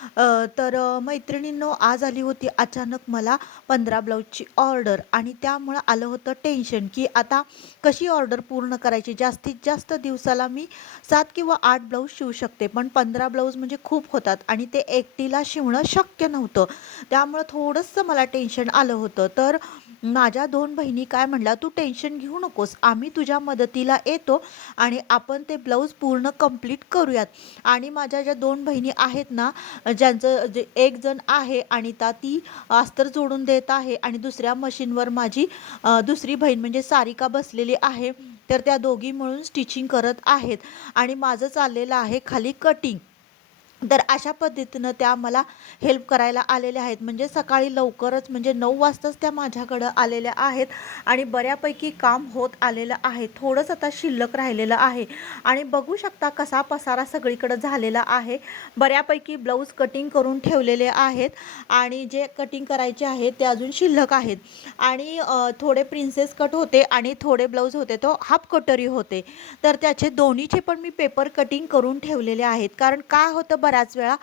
अ, तर अ, मैत्रिणींनो आज आली होती अचानक मला पंधरा ब्लाऊजची ऑर्डर आणि त्यामुळं आलं होतं टेन्शन की आता कशी ऑर्डर पूर्ण करायची? जास्तीत जास्त दिवसाला मी सात किंवा आठ ब्लाऊज शिवू शकते पण पंधरा ब्लाऊज म्हणजे खूप होतात आणि ते एकटीला शिवणं शक्य नव्हतं. त्यामुळं थोडंसं मला टेन्शन आलं होतं. तर माझ्या दोन बहिणी काय म्हणल्या तू टेन्शन घेऊ नकोस आम्ही तुझ्या मदतीला येतो आणि आपण ते ब्लाऊज पूर्ण कंप्लीट करूयात. आणि माझ्या ज्या दोन बहिणी आहेत ना ज्यांचं जे एक जण आहे आणि ता ती अस्तर जोडून देत आहे आणि दुसऱ्या मशीनवर माझी दुसरी बहीण म्हणजे सारिका बसलेली आहे तर त्या दोघी मिळून स्टिचिंग करत आहेत. आणि माझं चाललेलं आहे खाली कटिंग तर अशा पद्धतीनं त्या मला हेल्प करायला आलेल्या आहेत. म्हणजे सकाळी लवकरच म्हणजे नऊ वाजताच त्या माझ्याकडं आलेल्या आहेत आणि बऱ्यापैकी काम होत आलेलं आहे. थोडंच आता शिल्लक राहिलेलं आहे. आणि बघू शकता कसा पसारा सगळीकडं झालेला आहे. बऱ्यापैकी ब्लाऊज कटिंग करून ठेवलेले आहेत आणि जे कटिंग करायचे आहे ते अजून शिल्लक आहेत. आणि थोडे प्रिन्सेस कट होते आणि थोडे ब्लाऊज होते. तो हाफ कटरी होते. तर त्याचे दोन्हीचे पण मी पेपर कटिंग करून ठेवलेले आहेत. कारण काय होतं बऱ्याच वेळा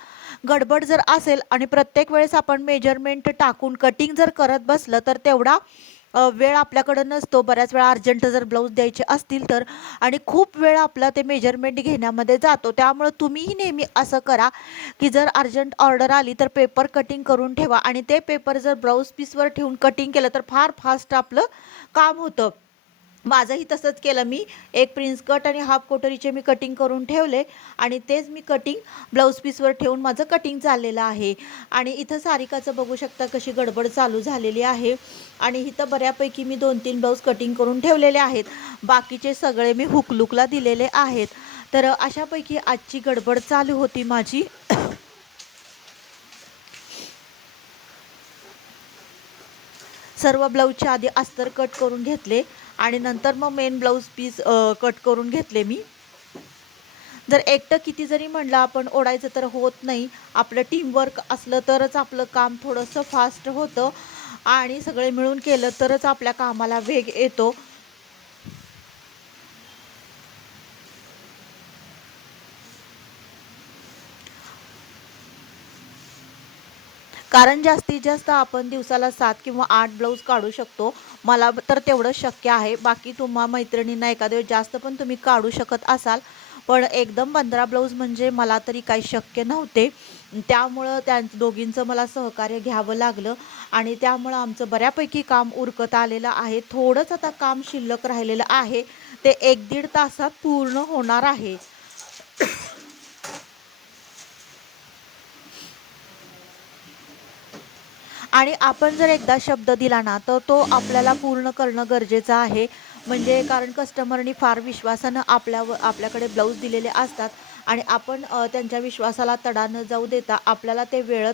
गडबड जर असेल आणि प्रत्येक वेळेस आपण मेजरमेंट टाकून कटिंग जर करत बसलं तर तेवढा वेळ आपल्याकडं नसतो. बऱ्याच वेळा अर्जंट जर ब्लाऊज द्यायचे असतील तर आणि खूप वेळ आपला ते मेजरमेंट घेण्यामध्ये जातो. त्यामुळं तुम्हीही नेहमी असं करा की जर अर्जंट ऑर्डर आली तर पेपर कटिंग करून ठेवा. आणि ते पेपर जर ब्लाऊज पीसवर ठेवून कटिंग केलं तर फार फास्ट आपलं काम होतं. माझंही तसंच केलं. मी एक प्रिन्स कट आणि हाफ कोटरीचे मी कटिंग करून ठेवले आणि तेच मी कटिंग ब्लाऊज पीसवर ठेवून माझं कटिंग चाललेलं आहे. आणि इथं सारिकाचं बघू शकता कशी गडबड चालू झालेली आहे. आणि इथं बऱ्यापैकी मी दोन तीन ब्लाऊज कटिंग करून ठेवलेले आहेत. बाकीचे सगळे मी हुकलुकला दिलेले आहेत. तर अशापैकी आजची गडबड चालू होती माझी. सर्व ब्लाऊजच्या आधी अस्तर कट करून घेतले आणि नंतर मग मेन ब्लाऊज पीस कट करून घेतले मी. जर एकटं किती जरी म्हणलं आपण ओढायचं तर होत नाही. आपलं टीमवर्क असलं तरच आपलं काम थोडंसं फास्ट होतं आणि सगळे मिळून केलं तरच आपल्या कामाला वेग येतो. कारण जास्तीत जास्त आपण दिवसाला सात किंवा आठ ब्लाऊज काढू शकतो. मला तर तेवढं शक्य आहे. बाकी तुम्हा मैत्रिणींना एखाद्या वेळेस जास्त पण तुम्ही काढू शकत असाल. पण एकदम पंधरा ब्लाऊज म्हणजे मला तरी काही शक्य नव्हते. त्यामुळं त्या दोघींचं मला सहकार्य घ्यावं लागलं. आणि त्यामुळं आमचं बऱ्यापैकी काम उरकत आलेलं आहे. थोडंच आता काम शिल्लक राहिलेलं आहे. ते एक दीड तासात पूर्ण होणार आहे. आणि आपण जर एकदा शब्द दिला ना तर तो आपल्याला पूर्ण करणं गरजेचं आहे. म्हणजे कारण कस्टमरनी फार विश्वासानं आपल्यावर आपल्याकडे ब्लाऊज दिलेले असतात आणि आपण त्यांच्या विश्वासाला तडा न जाऊ देता आपल्याला ते वेळेत